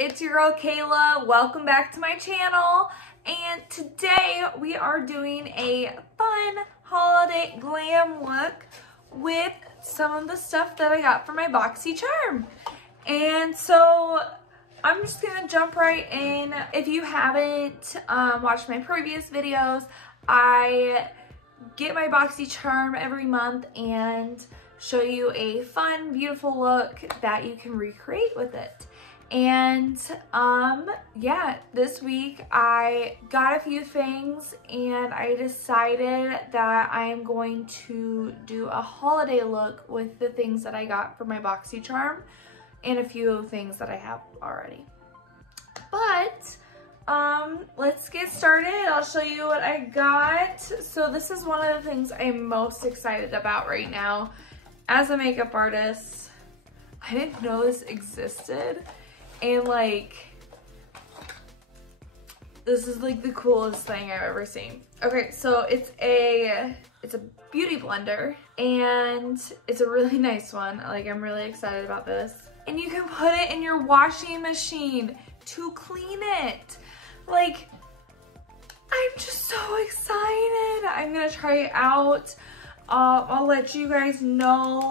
it's your girl Kayla. Welcome back to my channel. And today we are doing a fun holiday glam look with some of the stuff that I got from my BoxyCharm. And so I'm just gonna jump right in. If you haven't watched my previous videos, I get my BoxyCharm every month and show you a fun, beautiful look that you can recreate with it. And yeah, this week I got a few things and I decided that I am going to do a holiday look with the things that I got for my BoxyCharm and a few things that I have already. But let's get started. I'll show you what I got. So this is one of the things I'm most excited about right now. As a makeup artist, I didn't know this existed. And like, this is like the coolest thing I've ever seen. Okay, so it's a beauty blender and it's a really nice one. Like, I'm really excited about this. And you can put it in your washing machine to clean it. Like, I'm just so excited. I'm gonna try it out. I'll let you guys know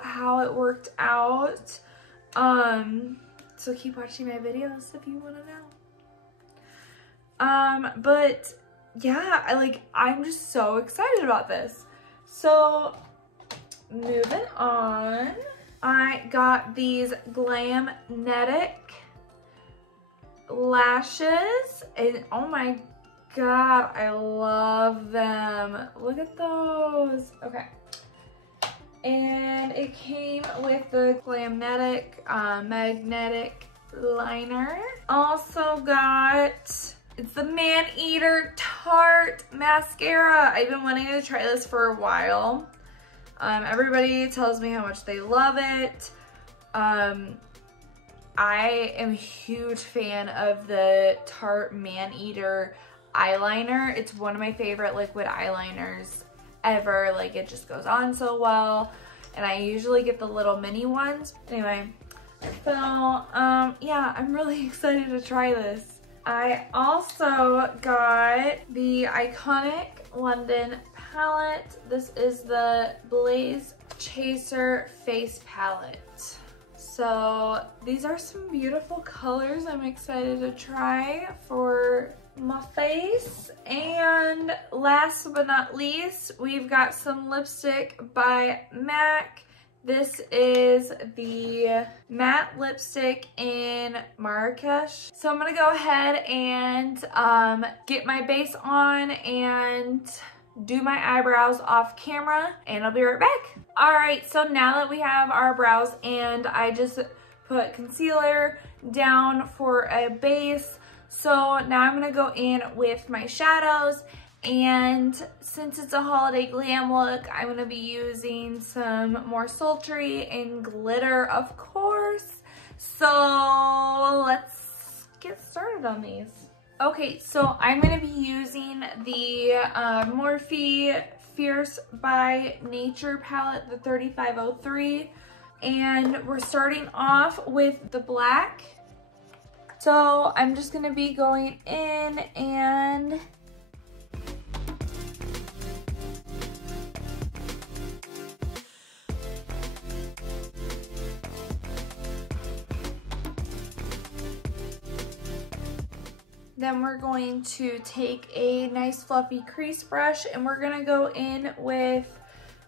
how it worked out. So keep watching my videos if you want to know. But yeah, I'm just so excited about this. So moving on, I got these Glamnetic lashes and oh my God, I love them. Look at those. Okay. And it came with the Glamnetic magnetic liner. Also got, it's the Maneater Tarte mascara. I've been wanting to try this for a while. Everybody tells me how much they love it. I am a huge fan of the Tarte Maneater eyeliner. It's one of my favorite liquid eyeliners ever. Like, it just goes on so well, and I usually get the little mini ones. Anyway, so yeah, I'm really excited to try this. I also got the iconic London palette. This is the Blaze Chaser face palette. So these are some beautiful colors I'm excited to try for my face. And last but not least, we've got some lipstick by MAC. This is the matte lipstick in Marrakesh. So I'm gonna go ahead and get my base on and do my eyebrows off camera, and I'll be right back. All right, so now that we have our brows, and I just put concealer down for a base, so now I'm gonna go in with my shadows. And since it's a holiday glam look, I'm gonna be using some more sultry and glitter, of course. So let's get started on these. Okay, so I'm gonna be using the Morphe Fierce by Nature palette, the 3503. And we're starting off with the black. So I'm just gonna be going in and then we're going to take a nice fluffy crease brush and we're gonna go in with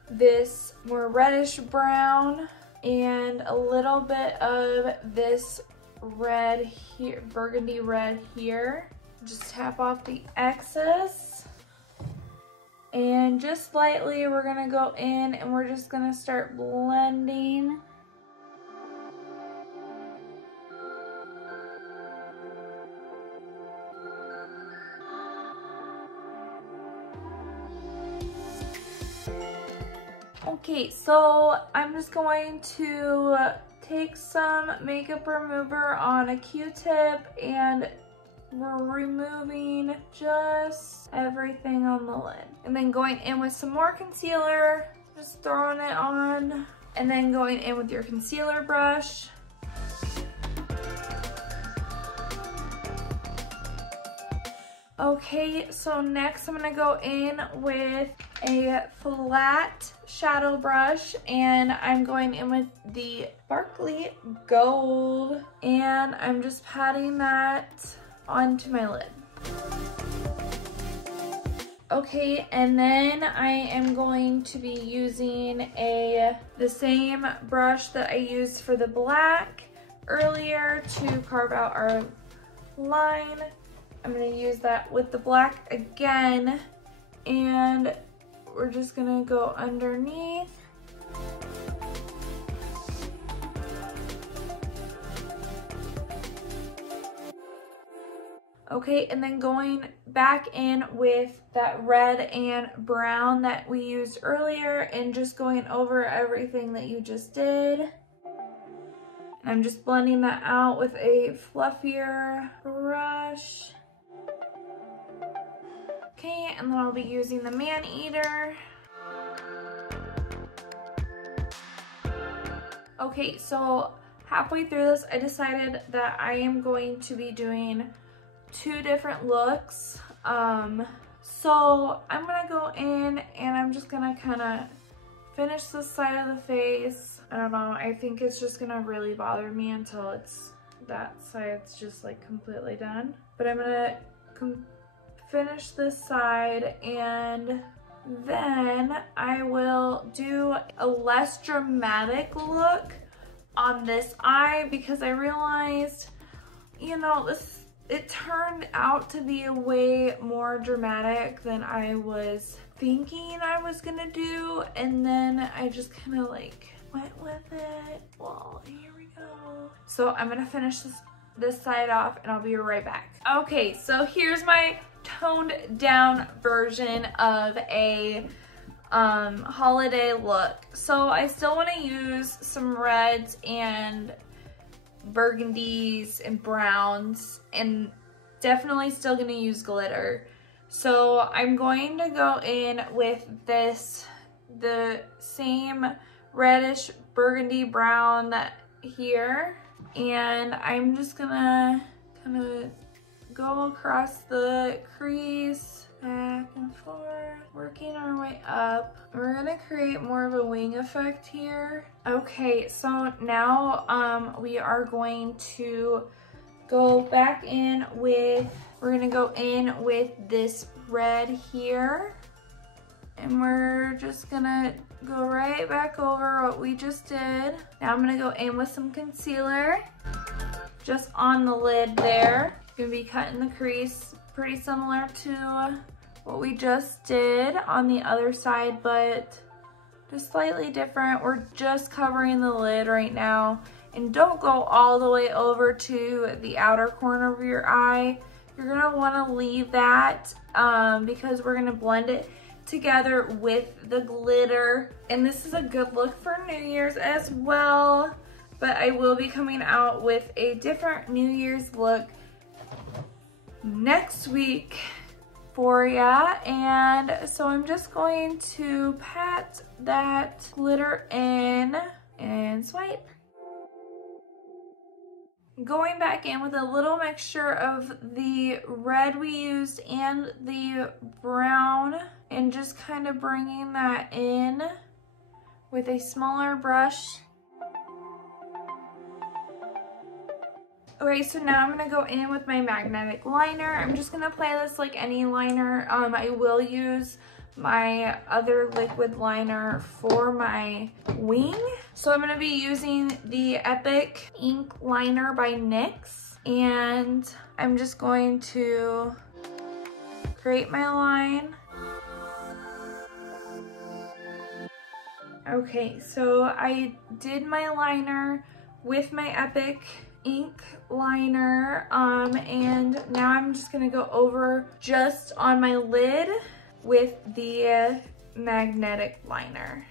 this more reddish brown and a little bit of this red here, burgundy red here. Just tap off the excess. And just lightly we're gonna go in and we're just gonna start blending. Okay, so I'm just going to take some makeup remover on a Q-tip and we're removing just everything on the lid. And then going in with some more concealer, just throwing it on, and then going in with your concealer brush. Okay, so next I'm gonna go in with a flat shadow brush, and I'm going in with the Sparkly Gold, and I'm just patting that onto my lid. Okay, and then I am going to be using the same brush that I used for the black earlier to carve out our line. I'm gonna use that with the black again, and we're just gonna go underneath. Okay, and then going back in with that red and brown that we used earlier and just going over everything that you just did. And I'm just blending that out with a fluffier brush. Okay, and then I'll be using the Maneater. Okay, so halfway through this, I decided that I am going to be doing 2 different looks. So I'm gonna go in and I'm just gonna kind of finish this side of the face. I don't know, I think it's just gonna really bother me until that side's just like completely done. But I'm gonna finish this side, and then I will do a less dramatic look on this eye because I realized, you know, it turned out to be a way more dramatic than I was thinking I was gonna do, and then I just kind of like went with it. Well, here we go. So I'm gonna finish this side off and I'll be right back. Okay, so here's my toned down version of a holiday look. So I still want to use some reds and burgundies and browns, and definitely still going to use glitter. So I'm going to go in with the same reddish burgundy brown that here, and I'm just gonna kind of go across the crease, back and forth, working our way up. We're gonna create more of a wing effect here. Okay, so now we are going to go back in with, we're gonna go in with this red here, and we're just gonna go right back over what we just did. Now I'm gonna go in with some concealer just on the lid there. Gonna be cutting the crease pretty similar to what we just did on the other side, but just slightly different. We're just covering the lid right now, and don't go all the way over to the outer corner of your eye. You're gonna wanna leave that because we're gonna blend it together with the glitter. And this is a good look for New Year's as well, but I will be coming out with a different New Year's look next week for ya. And so I'm just going to pat that glitter in and swipe. Going back in with a little mixture of the red we used and the brown, and just kind of bringing that in with a smaller brush. Okay, so now I'm gonna go in with my magnetic liner. I'm just gonna apply this like any liner. I will use my other liquid liner for my wing. So I'm gonna be using the Epic Ink Liner by NYX, and I'm just going to create my line. Okay, so I did my liner with my Epic Ink Liner, and now I'm just gonna go over just on my lid with the magnetic liner.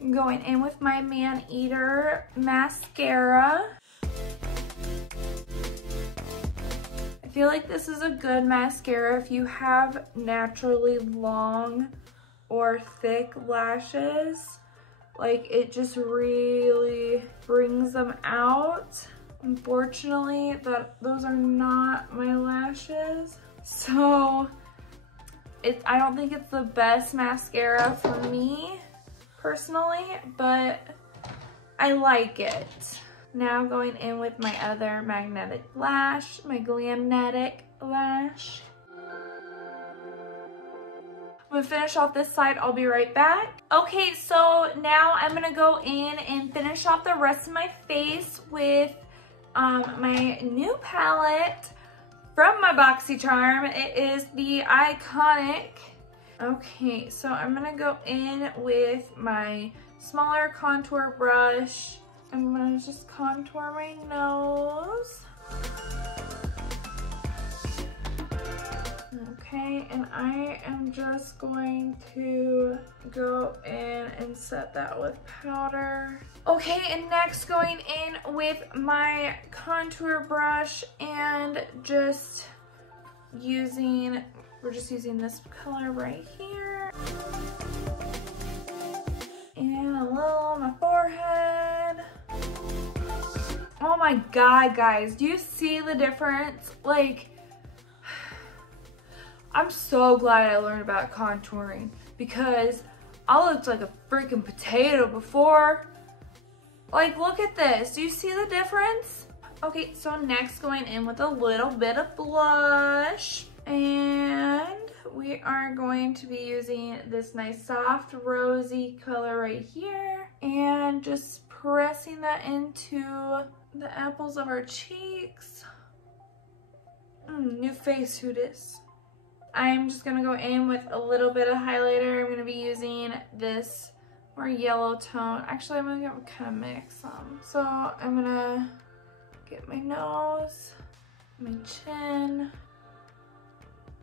I'm going in with my Maneater mascara. I feel like this is a good mascara if you have naturally long or thick lashes. Like, it just really brings them out. Unfortunately, those are not my lashes. So I don't think it's the best mascara for me personally, but I like it. Now going in with my other magnetic lash, my Glamnetic lash. I'm gonna finish off this side, I'll be right back. Okay, so now I'm gonna go in and finish off the rest of my face with my new palette from my BoxyCharm. It is the Iconic. Okay, so I'm gonna go in with my smaller contour brush. I'm gonna just contour my nose. Okay, and I am just going to go in and set that with powder. Okay, and next going in with my contour brush and just using, we're just using this color right here. And a little on my forehead. Oh my God, guys, do you see the difference? Like, I'm so glad I learned about contouring because I looked like a freaking potato before. Like, look at this. Do you see the difference? Okay, so next going in with a little bit of blush. And we are going to be using this nice soft rosy color right here. And just pressing that into the apples of our cheeks. New face, who dis? I'm just gonna go in with a little bit of highlighter. I'm gonna be using this more yellow tone. Actually, I'm gonna kind of mix them. So I'm gonna get my nose, my chin,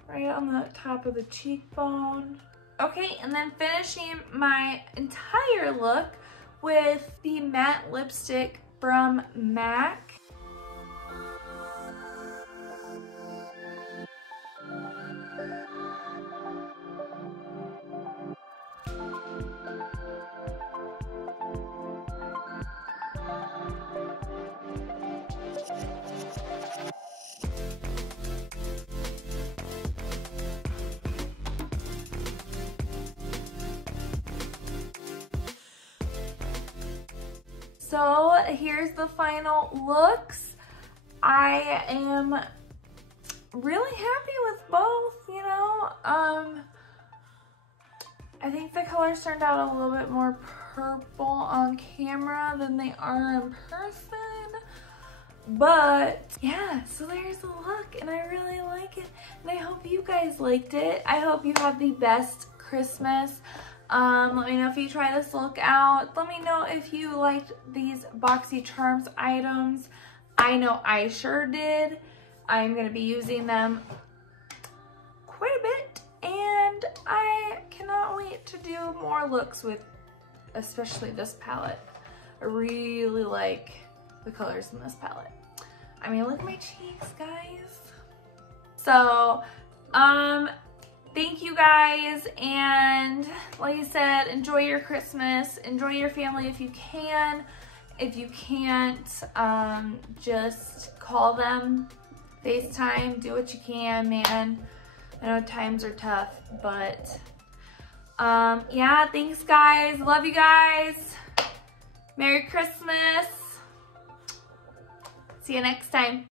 right on the top of the cheekbone. Okay, and then finishing my entire look with the matte lipstick from MAC. So here's the final looks. I am really happy with both, you know. I think the colors turned out a little bit more purple on camera than they are in person. But yeah, so there's the look and I really like it. And I hope you guys liked it. I hope you have the best Christmas. Let me know if you try this look out. Let me know if you liked these BoxyCharms items. I know I sure did. I'm going to be using them quite a bit. And I cannot wait to do more looks with especially this palette. I really like the colors in this palette. I mean, look at my cheeks, guys. So, thank you guys, and like I said, enjoy your Christmas, enjoy your family if you can. If you can't, just call them, FaceTime, do what you can, man. I know times are tough, but yeah, thanks guys, love you guys. Merry Christmas. See you next time.